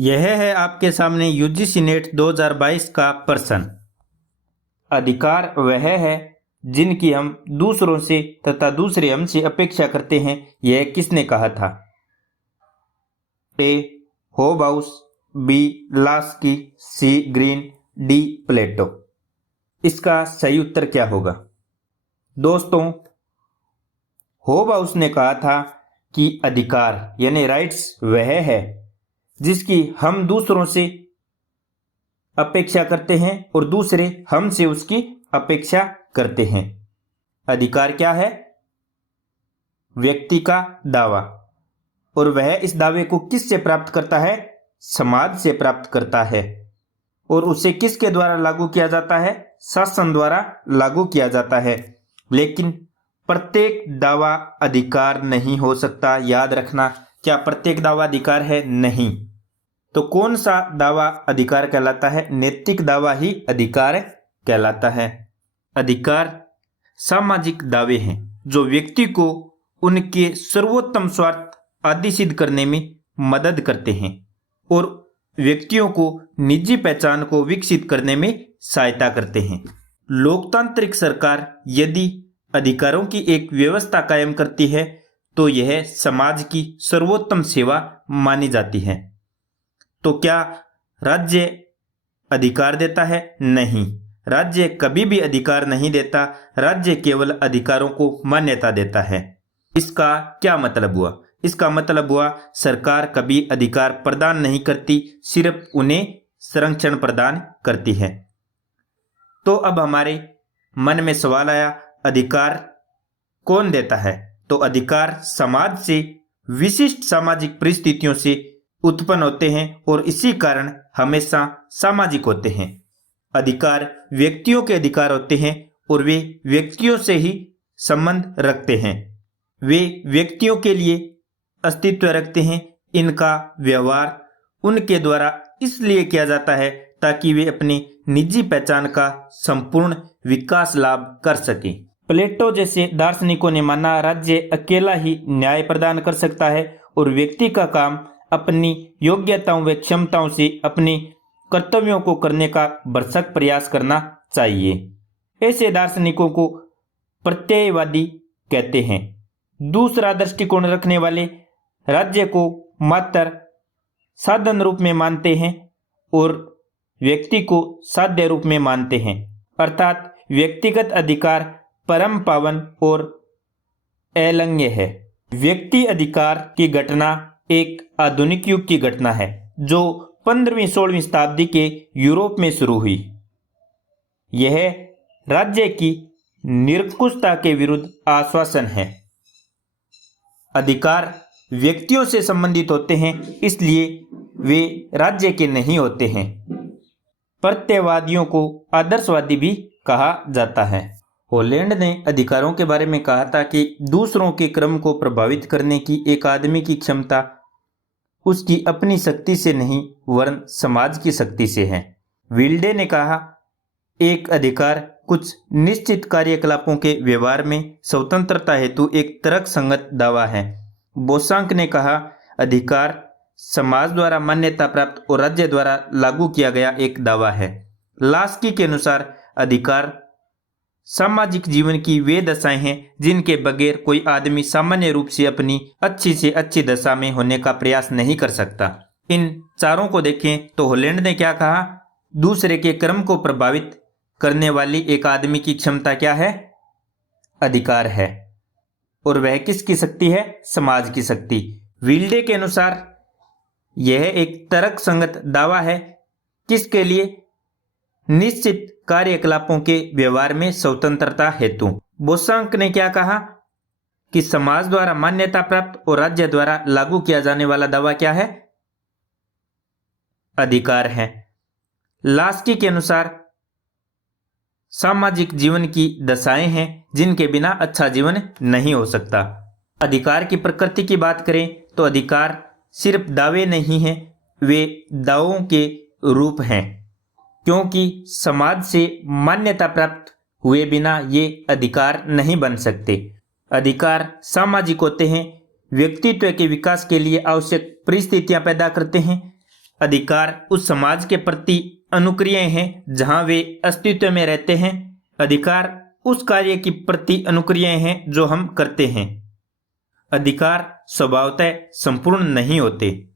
यह है आपके सामने यूजीसी नेट 2022 का प्रश्न। अधिकार वह है जिनकी हम दूसरों से तथा दूसरे हमसे अपेक्षा करते हैं, यह किसने कहा था? A. Hobhouse, B. Laski, C. Green, D. Plato. इसका सही उत्तर क्या होगा? दोस्तों, होबाउस ने कहा था कि अधिकार यानी राइट्स वह है जिसकी हम दूसरों से अपेक्षा करते हैं और दूसरे हमसे उसकी अपेक्षा करते हैं। अधिकार क्या है? व्यक्ति का दावा, और वह इस दावे को किससे प्राप्त करता है? समाज से प्राप्त करता है। और उसे किसके द्वारा लागू किया जाता है? शासन द्वारा लागू किया जाता है। लेकिन प्रत्येक दावा अधिकार नहीं हो सकता। याद रखना, क्या प्रत्येक दावा अधिकार है? नहीं। तो कौन सा दावा अधिकार कहलाता है? नैतिक दावा ही अधिकार कहलाता है। अधिकार सामाजिक दावे हैं जो व्यक्ति को उनके सर्वोत्तम स्वार्थ आदि सिद्ध करने में मदद करते हैं और व्यक्तियों को निजी पहचान को विकसित करने में सहायता करते हैं। लोकतांत्रिक सरकार यदि अधिकारों की एक व्यवस्था कायम करती है तो यह समाज की सर्वोत्तम सेवा मानी जाती है। तो क्या राज्य अधिकार देता है? नहीं, राज्य कभी भी अधिकार नहीं देता। राज्य केवल अधिकारों को मान्यता देता है। इसका क्या मतलब हुआ? इसका मतलब हुआ सरकार कभी अधिकार प्रदान नहीं करती, सिर्फ उन्हें संरक्षण प्रदान करती है। तो अब हमारे मन में सवाल आया, अधिकार कौन देता है? तो अधिकार समाज से विशिष्ट सामाजिक परिस्थितियों से उत्पन्न होते हैं और इसी कारण हमेशा सामाजिक होते हैं। अधिकार व्यक्तियों के अधिकार होते हैं और वे व्यक्तियों से ही संबंध रखते हैं। वे व्यक्तियों के लिए अस्तित्व रखते हैं। इनका व्यवहार उनके द्वारा इसलिए किया जाता है ताकि वे अपनी निजी पहचान का संपूर्ण विकास लाभ कर सकें। प्लेटो जैसे दार्शनिकों ने माना राज्य अकेला ही न्याय प्रदान कर सकता है और व्यक्ति का काम अपनी योग्यताओं व क्षमताओं से अपने कर्तव्यों को करने का भरसक प्रयास करना चाहिए। ऐसे दार्शनिकों को प्रत्ययवादी कहते हैं। दूसरा दृष्टिकोण रखने वाले राज्य को मात्र साधन रूप में मानते हैं और व्यक्ति को साध्य रूप में मानते हैं, अर्थात व्यक्तिगत अधिकार परम पावन और अलंघ्य है। व्यक्ति अधिकार की घटना एक आधुनिक युग की घटना है जो 15वीं-16वीं शताब्दी के यूरोप में शुरू हुई। यह राज्य की निरंकुशता के विरुद्ध आश्वासन है। अधिकार व्यक्तियों से संबंधित होते हैं, इसलिए वे राज्य के नहीं होते हैं। प्रत्ययवादियों को आदर्शवादी भी कहा जाता है। हॉलैंड ने अधिकारों के बारे में कहा था कि दूसरों के क्रम को प्रभावित करने की एक आदमी की क्षमता उसकी अपनी शक्ति से नहीं वरन समाज की शक्ति से है। विल्डे ने कहा, एक अधिकार कुछ निश्चित कार्यकलापों के व्यवहार में स्वतंत्रता हेतु एक तर्कसंगत दावा है। बोसांक ने कहा, अधिकार समाज द्वारा मान्यता प्राप्त और राज्य द्वारा लागू किया गया एक दावा है। लास्की के अनुसार अधिकार सामाजिक जीवन की वे दशाएं हैं जिनके बगैर कोई आदमी सामान्य रूप से अपनी अच्छी से अच्छी दशा में होने का प्रयास नहीं कर सकता। इन चारों को देखें तो हॉलैंड ने क्या कहा? दूसरे के कर्म को प्रभावित करने वाली एक आदमी की क्षमता क्या है? अधिकार है। और वह किसकी शक्ति है? समाज की शक्ति। विल्डे के अनुसार यह एक तर्कसंगत दावा है किसके लिए? निश्चित कार्यकलापों के व्यवहार में स्वतंत्रता हेतु। बोसांक ने क्या कहा कि समाज द्वारा मान्यता प्राप्त और राज्य द्वारा लागू किया जाने वाला दावा क्या है? अधिकार है। लास्की के अनुसार सामाजिक जीवन की दशाएं हैं जिनके बिना अच्छा जीवन नहीं हो सकता। अधिकार की प्रकृति की बात करें तो अधिकार सिर्फ दावे नहीं हैं, वे दावों के रूप हैं, क्योंकि समाज से मान्यता प्राप्त हुए बिना ये अधिकार नहीं बन सकते। अधिकार सामाजिक होते हैं, व्यक्तित्व के विकास के लिए आवश्यक परिस्थितियां पैदा करते हैं। अधिकार उस समाज के प्रति अनुक्रिय हैं जहां वे अस्तित्व में रहते हैं। अधिकार उस कार्य के प्रति अनुक्रिय हैं जो हम करते हैं। अधिकार स्वभावतः संपूर्ण नहीं होते।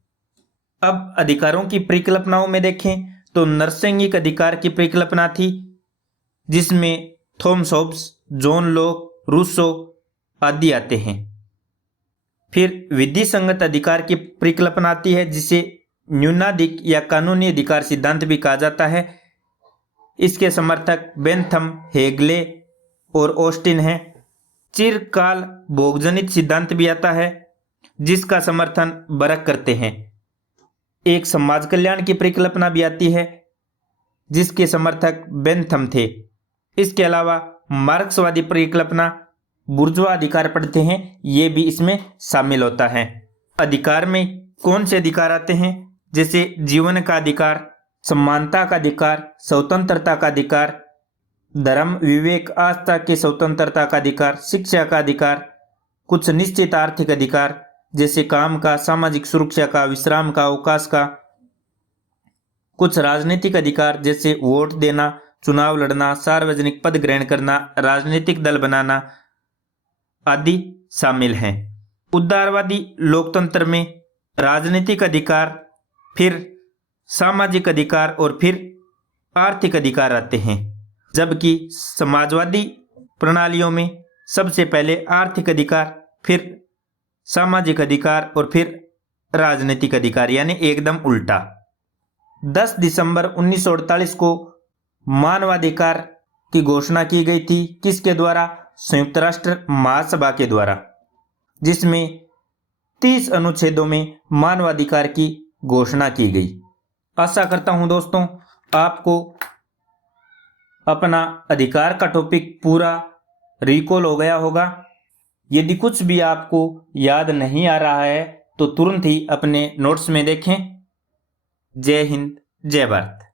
अब अधिकारों की परिकल्पनाओं में देखें तो नैसर्गिक अधिकार की परिकल्पना थी, जिसमें Thomas Hobbes, John Locke, Rousseau आदि आते हैं। फिर विधि संगत अधिकार की परिकल्पना आती है, जिसे न्यूनाधिक या कानूनी अधिकार सिद्धांत भी कहा जाता है। इसके समर्थक बेंथम, हेगले और ऑस्टिन हैं। चिरकाल भोगजनित सिद्धांत भी आता है, जिसका समर्थन बरक करते हैं। एक समाज कल्याण की परिकल्पना भी आती है, जिसके समर्थक बेंथम थे। इसके अलावा मार्क्सवादी परिकल्पना, बुर्जुआ अधिकार पढ़ते हैं, ये भी इसमें शामिल होता है। अधिकार में कौन से अधिकार आते हैं? जैसे जीवन का अधिकार, समानता का अधिकार, स्वतंत्रता का अधिकार, धर्म, विवेक, आस्था के स्वतंत्रता का अधिकार, शिक्षा का अधिकार, कुछ निश्चित आर्थिक अधिकार जैसे काम का, सामाजिक सुरक्षा का, विश्राम का, अवकाश का, कुछ राजनीतिक अधिकार जैसे वोट देना, चुनाव लड़ना, सार्वजनिक पद ग्रहण करना, राजनीतिक दल बनाना आदि शामिल हैं। उदारवादी लोकतंत्र में राजनीतिक अधिकार, फिर सामाजिक अधिकार और फिर आर्थिक अधिकार आते हैं, जबकि समाजवादी प्रणालियों में सबसे पहले आर्थिक अधिकार, फिर सामाजिक अधिकार और फिर राजनीतिक अधिकार, यानी एकदम उल्टा। 10 दिसंबर 1948 को मानवाधिकार की घोषणा की गई थी। किसके द्वारा? संयुक्त राष्ट्र महासभा के द्वारा, जिसमें 30 अनुच्छेदों में मानवाधिकार की घोषणा की गई। आशा करता हूं दोस्तों आपको अपना अधिकार का टॉपिक पूरा रिकॉल हो गया होगा। यदि कुछ भी आपको याद नहीं आ रहा है तो तुरंत ही अपने नोट्स में देखें। जय हिंद, जय भारत।